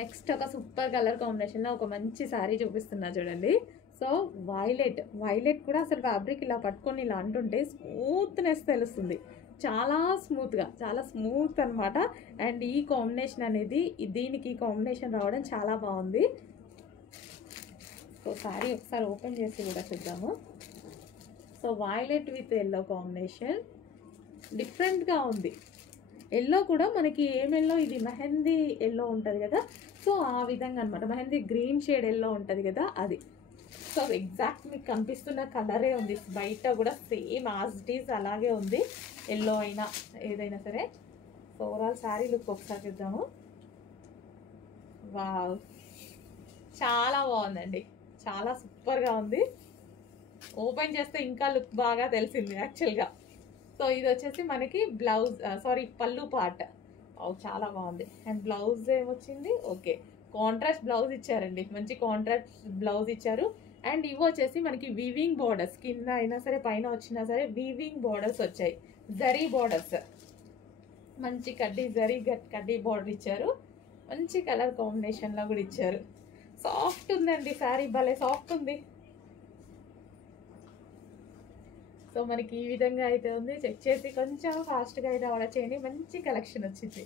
Next ఒక super colour కాంబినేషన్లో ఒక మంచి శారీ చూపిస్తున్నా చూడండి. సో వైలెట్ కూడా అసలు ఫ్యాబ్రిక్ ఇలా పట్టుకొని ఇలా అంటుంటే స్మూత్నెస్ తెలుస్తుంది. చాలా స్మూత్గా, చాలా స్మూత్ అనమాట. అండ్ ఈ కాంబినేషన్ అనేది దీనికి కాంబినేషన్ రావడం చాలా బాగుంది. సో శారీ ఒకసారి ఓపెన్ చేసి కూడా చూద్దాము. So violet with yellow combination డిఫరెంట్గా ఉంది. ఎల్లో కూడా మనకి ఏం ఎల్లో, ఇది మెహందీ ఎల్లో ఉంటుంది కదా, సో ఆ విధంగా అనమాట. మెహందీ గ్రీన్ షేడ్ ఎల్లో ఉంటుంది కదా అది. సో ఎగ్జాక్ట్ మీకు కనిపిస్తున్న కలరే ఉంది. బయట కూడా సేమ్ యాజ్ ఇట్ ఈజ్ అలాగే ఉంది, ఎల్లో అయినా ఏదైనా సరే. సో ఓవరాల్ శారీ లుక్ ఒకసారి చూద్దాము. వావ్, చాలా బాగుందండి, చాలా సూపర్గా ఉంది. ఓపెన్ చేస్తే ఇంకా లుక్ బాగా తెలిసింది యాక్చువల్గా. సో ఇది వచ్చేసి మనకి బ్లౌజ్, పళ్ళు పార్ట్. చాలా బాగుంది. అండ్ బ్లౌజ్ ఏమొచ్చింది, ఓకే కాంట్రాస్ట్ బ్లౌజ్ ఇచ్చారండి, మంచి కాంట్రాస్ట్ బ్లౌజ్ ఇచ్చారు. అండ్ ఇవి వచ్చేసి మనకి వీవింగ్ బోర్డర్స్, కింద అయినా సరే పైన వచ్చినా సరే వీవింగ్ బోర్డర్స్ వచ్చాయి, జరీ బోర్డర్స్. మంచి కడ్డీ బోర్డర్ ఇచ్చారు. మంచి కలర్ కాంబినేషన్లో కూడా ఇచ్చారు. సాఫ్ట్ ఉందండి శారీ, భలే సాఫ్ట్ ఉంది. సో మనకి ఈ విధంగా అయితే ఉంది. చెక్ చేసి కొంచెం ఫాస్ట్గా అయితే ఆర్డర్ చేయండి, మంచి కలెక్షన్ వచ్చింది.